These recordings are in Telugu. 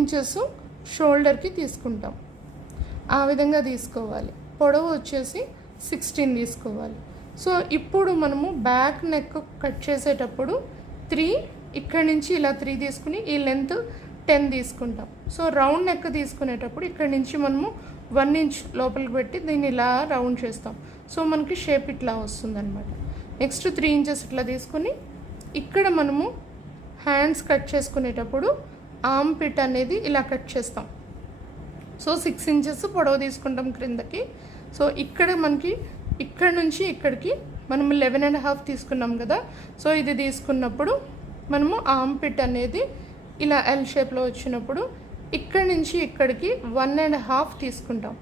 ఇంచెస్ షోల్డర్కి తీసుకుంటాం. ఆ విధంగా తీసుకోవాలి. పొడవు వచ్చేసి 16 తీసుకోవాలి. సో ఇప్పుడు మనము బ్యాక్ నెక్ కట్ చేసేటప్పుడు 3 ఇక్కడ నుంచి ఇలా 3 తీసుకుని ఈ లెంత్ 10 తీసుకుంటాం. సో రౌండ్ నెక్ తీసుకునేటప్పుడు ఇక్కడ నుంచి మనము 1 ఇంచ్ లోపలికి పెట్టి దీన్ని ఇలా రౌండ్ చేస్తాం. సో మనకి షేప్ ఇట్లా వస్తుందన్నమాట. నెక్స్ట్ 3 ఇంచెస్ ఇట్లా తీసుకుని ఇక్కడ మనము హ్యాండ్స్ కట్ చేసుకునేటప్పుడు ఆర్మ్ పిట్ అనేది ఇలా కట్ చేస్తాం. సో 6 ఇంచెస్ పొడవు తీసుకుంటాం క్రిందకి. సో ఇక్కడ మనకి ఇక్కడ నుంచి ఇక్కడికి మనము 11.5 తీసుకున్నాం కదా. సో ఇది తీసుకున్నప్పుడు మనము ఆర్మ్ పిట్ అనేది ఇలా ఎల్ షేప్లో వచ్చినప్పుడు ఇక్కడ నుంచి ఇక్కడికి 1.5 తీసుకుంటాం.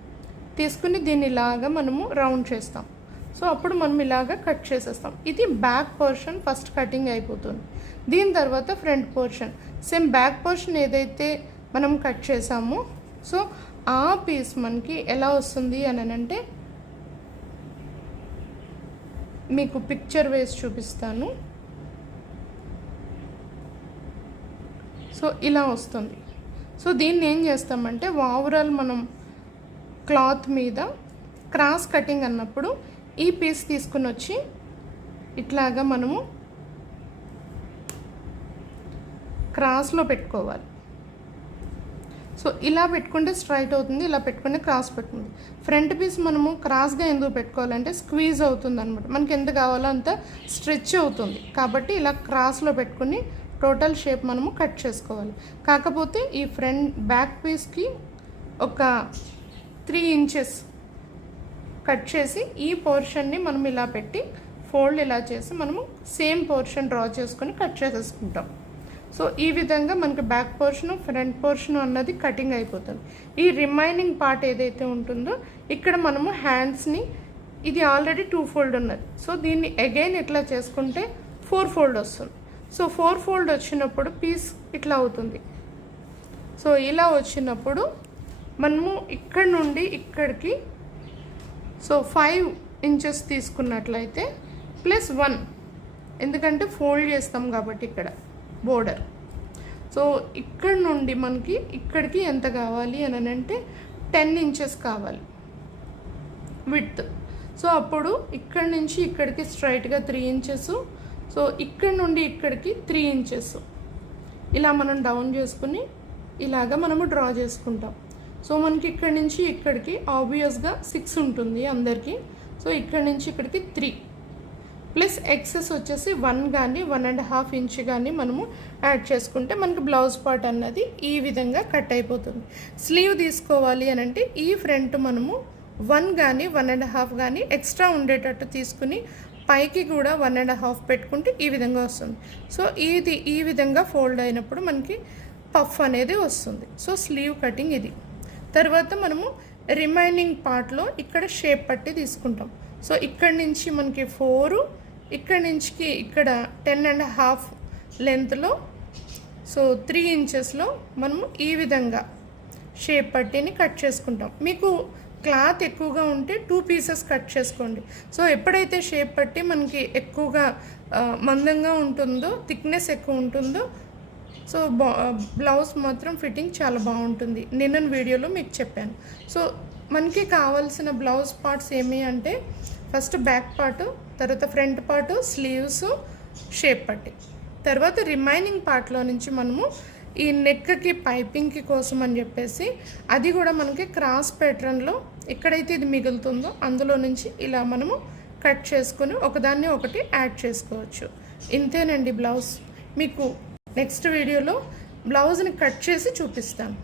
తీసుకుని దీన్ని ఇలాగా మనము రౌండ్ చేస్తాం. సో అప్పుడు మనం ఇలాగా కట్ చేసేస్తాం. ఇది బ్యాక్ పోర్షన్ ఫస్ట్ కటింగ్ అయిపోతుంది. దీని తర్వాత front portion same back portion ఏదైతే మనం కట్ చేసామో సో ఆ పీస్ మనకి ఎలా వస్తుంది అని అంటే మీకు పిక్చర్ వేసి చూపిస్తాను. సో ఇలా వస్తుంది. సో దీన్ని ఏం చేస్తామంటే ఓవరాల్ మనం క్లాత్ మీద క్రాస్ కటింగ్ అన్నప్పుడు ఈ పీస్ తీసుకుని వచ్చి ఇట్లాగా మనము క్రాస్లో పెట్టుకోవాలి. సో ఇలా పెట్టుకుంటే స్ట్రైట్ అవుతుంది, ఇలా పెట్టుకుంటే క్రాస్ పెట్టుకుంది. ఫ్రంట్ పీస్ మనము క్రాస్గా ఎందుకు పెట్టుకోవాలంటే స్క్వీజ్ అవుతుంది అనమాట. మనకి ఎంత కావాలో అంత స్ట్రెచ్ అవుతుంది. కాబట్టి ఇలా క్రాస్లో పెట్టుకుని టోటల్ షేప్ మనము కట్ చేసుకోవాలి. కాకపోతే ఈ ఫ్రంట్ బ్యాక్ పీస్కి ఒక 3 ఇంచెస్ కట్ చేసి ఈ పోర్షన్ని మనం ఇలా పెట్టి ఫోల్డ్ ఇలా చేసి మనము సేమ్ పోర్షన్ డ్రా చేసుకొని కట్ చేసేసుకుంటాం. సో ఈ విధంగా మనకి బ్యాక్ పోర్షను ఫ్రంట్ పోర్షను అన్నది కటింగ్ అయిపోతుంది. ఈ రిమైనింగ్ పార్ట్ ఏదైతే ఉంటుందో ఇక్కడ మనము హ్యాండ్స్ని ఇది ఆల్రెడీ 2 ఫోల్డ్ ఉన్నది. సో దీన్ని అగైన్ ఇట్లా చేసుకుంటే 4 ఫోల్డ్ వస్తుంది. సో 4 ఫోల్డ్ వచ్చినప్పుడు పీస్ ఇట్లా అవుతుంది. సో ఇలా వచ్చినప్పుడు మనము ఇక్కడ నుండి ఇక్కడికి సో 5 ఇంచెస్ తీసుకున్నట్లయితే +1 ఎందుకంటే ఫోల్డ్ చేస్తాం కాబట్టి ఇక్కడ బోర్డర్. సో ఇక్కడ నుండి మనకి ఇక్కడికి ఎంత కావాలి అని అంటే 10 ఇంచెస్ కావాలి విడ్త్. సో అప్పుడు ఇక్కడ నుంచి ఇక్కడికి స్ట్రైట్గా 3 ఇంచెస్. సో ఇక్కడ నుండి ఇక్కడికి 3 ఇంచెస్ ఇలా మనం డౌన్ చేసుకుని ఇలాగా మనము డ్రా చేసుకుంటాం. సో మనకి ఇక్కడ నుంచి ఇక్కడికి ఆబ్వియస్గా 6 ఉంటుంది అందరికీ. సో ఇక్కడ నుంచి ఇక్కడికి 3 ప్లస్ ఎక్సెస్ వచ్చేసి 1 కానీ 1.5 ఇంచ్ కానీ మనము యాడ్ చేసుకుంటే మనకి బ్లౌజ్ పార్ట్ అన్నది ఈ విధంగా కట్ అయిపోతుంది. స్లీవ్ తీసుకోవాలి అని అంటే ఈ ఫ్రంట్ మనము 1 కానీ 1.5 కానీ ఎక్స్ట్రా ఉండేటట్టు తీసుకుని పైకి కూడా 1.5 పెట్టుకుంటే ఈ విధంగా వస్తుంది. సో ఇది ఈ విధంగా ఫోల్డ్ అయినప్పుడు మనకి పఫ్ అనేది వస్తుంది. సో స్లీవ్ కటింగ్ ఇది. తర్వాత మనము రిమైనింగ్ పార్ట్లో ఇక్కడ షేప్ పట్టి తీసుకుంటాం. సో ఇక్కడ నుంచి మనకి 4 ఇక్కడ నుంచి ఇక్కడ 10.5 లెంత్లో సో 3 ఇంచెస్లో మనము ఈ విధంగా షేప్ పట్టిని కట్ చేసుకుంటాం. మీకు క్లాత్ ఎక్కువగా ఉంటే 2 పీసెస్ కట్ చేసుకోండి. సో ఎప్పుడైతే షేప్ పట్టి మనకి ఎక్కువగా మందంగా ఉంటుందో థిక్నెస్ ఎక్కువ ఉంటుందో సో బ్లౌజ్ మాత్రం ఫిట్టింగ్ చాలా బాగుంటుంది. నిన్న వీడియోలో మీకు చెప్పాను. సో మనకి కావాల్సిన బ్లౌజ్ పార్ట్స్ ఏమి అంటే ఫస్ట్ బ్యాక్ పార్ట్, తర్వాత ఫ్రంట్ పార్ట్, స్లీవ్స్, షేప్ పట్టి, తర్వాత రిమైనింగ్ పార్ట్లో నుంచి మనము ఈ నెక్కి పైపింగ్కి కోసం అని చెప్పేసి అది కూడా మనకి క్రాస్ ప్యాటర్న్లో ఎక్కడైతే ఇది మిగులుతుందో అందులో నుంచి ఇలా మనము కట్ చేసుకుని ఒకదాన్ని ఒకటి యాడ్ చేసుకోవచ్చు. ఇంతేనండి బ్లౌజ్. మీకు నెక్స్ట్ వీడియోలో బ్లౌజ్ని కట్ చేసి చూపిస్తాను.